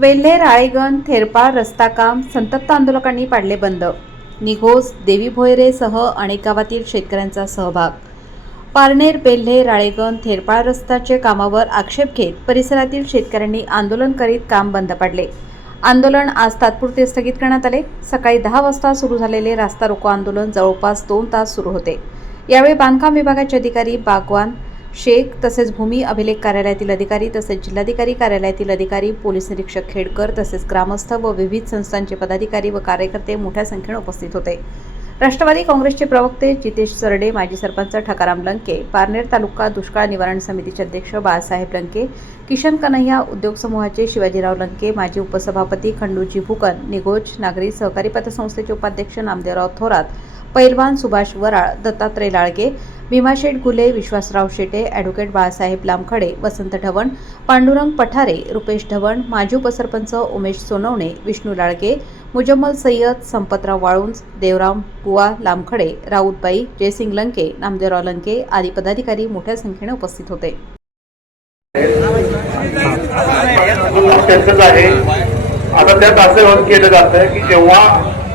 वेल्हे राळेगण थेरपाळ रस्ता काम संतप्त आंदोलकांनी पाडले बंद. निघोज देवी भोयरेसह अनेक गावातील शेतकऱ्यांचा सहभाग. पारनेर बेल्हे राळेगण थेरपाळ रस्त्याचे कामावर आक्षेप घेत परिसरातील शेतकऱ्यांनी आंदोलन करीत काम बंद पाडले. आंदोलन आज तात्पुरते स्थगित करण्यात आले. सकाळी दहा वाजता सुरू झालेले रास्ता रोको आंदोलन जवळपास दोन तास सुरू होते. यावेळी बांधकाम विभागाचे अधिकारी बागवान शेख तसेच भूमी अभिलेख कार्यालयातील अधिकारी तसेच जिल्हाधिकारी कार्यालयातील अधिकारी पोलीस निरीक्षक खेडकर तसेच ग्रामस्थ व विविध संस्थांचे पदाधिकारी व कार्यकर्ते मोठ्या संख्येने उपस्थित होते. राष्ट्रवादी काँग्रेसचे प्रवक्ते जितेश सरडे माजी सरपंच ठकाराम लंके पारनेर तालुका दुष्काळ निवारण समितीचे अध्यक्ष बाळासाहेब लंके किशन कन्हैया उद्योग समूहाचे शिवाजीराव लंके माजी उपसभापती खंडूजी भुकन निगोज नागरी सहकारी पतसंस्थेचे उपाध्यक्ष नामदेवराव थोरात पैलवान सुभाष वराळ दत्तात्रय लाळगे भीमाशेठ गुले विश्वासराव शेटे ॲडव्होकेट बाळासाहेब लामखडे वसंत ढवण पांडुरंग पठारे रुपेश ढवण माजी उपसरपंच उमेश सोनवणे विष्णू लाळगे मुजम्मल सय्यद संपतराव वाळुंज देवराम बुवा लामखडे राऊतबाई जयसिंग लंके नामदेवराव लंके आदी पदाधिकारी मोठ्या संख्येने उपस्थित होते. आता त्यात असं केलं जातं की जेव्हा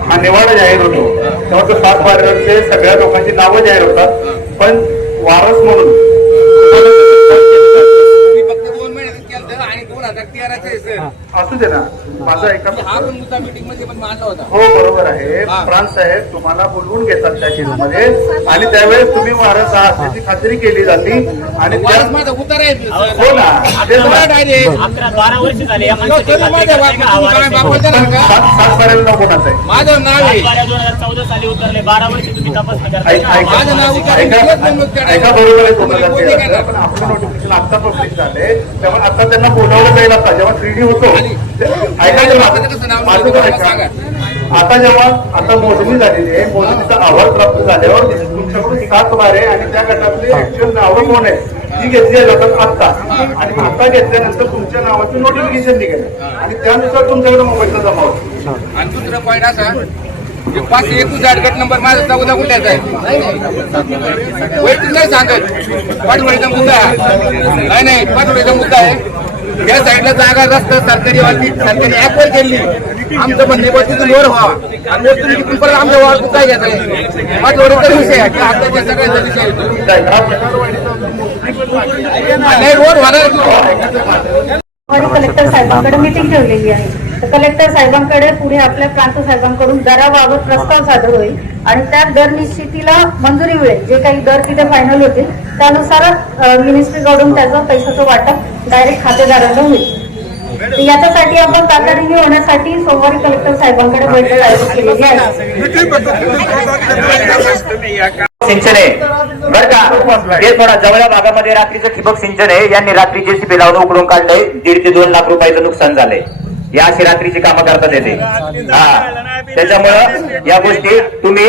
हा निवाडा जाहीर होतो तेव्हा तो सात बाराचे सगळ्या लोकांची नावं जाहीर होतात. पण वारस म्हणून. मी फक्त दोन महिन्यात केलं आणि दोन हजार तेराचं असू दे ना. माझा एका हा पण मुद्दा मीटिंगमध्ये पण मांडला होता हो बरोबर आहे हा. प्रांत साहेब तुम्हाला बोलवून घेतात त्या केसमध्ये आणि त्यावेळेस तुम्ही वारस आहात त्याची खात्री केली जाते आणि त्या- वारस माझा उतार आहे सर. हो ना तेच अकरा ना. डायरेक्ट अकरा बारा वर्ष झाले या तो माणसाची तरी खात्री माझ्या करताय का? बापाचं आवाज काय येतो. बापाचं नाही का? सात सात बाराला नाव कोणाचं आहे माझं नाव आहे बारा दोन हजार चौदा साली उतरले बारा वर्ष तुम्ही तपासणी करताय ऐक- का? माझं नाव. बरोबर आहे तुम्ही तुम्हाला ते? पण आपलं नोटिफिकेशन आता पब्लिक झाले त्यामुळे आता त्यांना बोलावलं जाईल आता जेव्हा थ्री होतो आणि- ते- ऐका ते बापाचं कसं नाव माझं नाही, पण मला ऐका. सांगा. आता जेव्हा आता मोजणी झालेली आहे. मोजणीचा अहवाल प्राप्त झाल्यावर तुमच्याकडून सात बारे आणि त्या गटातले ऍक्च्युअल नावं कोण आहे ती घेतली आहे जातात आता आणि आता घेतल्यानंतर तुमच्या नावाचं नोटिफिकेशन निघेल. आणि त्यानुसार तुमच्याकडे मोबाईलचा जमा होतो. आणि दुसरं पॉईंट असा पाचशे एकूण गट नंबर माझा चौदा कुठल्याचा आहे? वैयक्तिक नाही सांगत. पाठवडीचा मुद्दा नाही नाही पाठवडीचा मुद्दा आहे. या साईडला जागा रस्ता सरकारी वाटी सरकारी ऍपवर गेली. आमचं म्हणणे बा तिथून वर व्हावा आणि वस्तू तुम्ही तिथून परत आमच्या वाहतूक काय घ्यायचं पाठवडीचा विषय आहे. की आताच्या सगळ्याचा विषय नाही रोड होणार कलेक्टर साहेबांकडे मीटिंग ठेवलेली आहे. तर कलेक्टर साहेबांकडे पुढे आपल्या प्रांत साहेबांकडून दराबाबत प्रस्ताव सादर होईल आणि त्या दर निश्चितीला मंजुरी मिळेल. जे काही दर तिथे फायनल होतील त्यानुसार मिनिस्ट्रीकडून त्याचं पैशाचं वाटप डायरेक्ट खातेदारांना होईल. याच्यासाठी आपण तातडीने होण्यासाठी सोमवारी कलेक्टर साहेबांकडे बैठक आयोजित केलेली आहे. सिंचन. आहे बर का? हे थोडा जवळ भागामध्ये रात्रीचं ठिबक सिंचन. आहे यांनी रात्री जेसीबी लावून उकडून काढलंय दीड ते दोन लाख रुपयाचं नुकसान झालंय. या अशी रात्रीची कामं करतात येते हा. त्याच्यामुळं या गोष्टी तुम्ही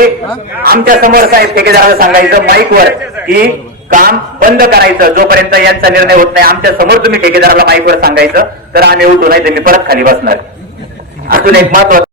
आमच्यासमोर साहेब ठेकेदाराला सांगायचं माईकवर की काम बंद करायचं जोपर्यंत यांचा निर्णय होत नाही आमच्यासमोर तुम्ही ठेकेदाराला माईकवर सांगायचं तर आम्ही उठू नाही तर मी परत खाली बसणार. अजून एक महत्वाचं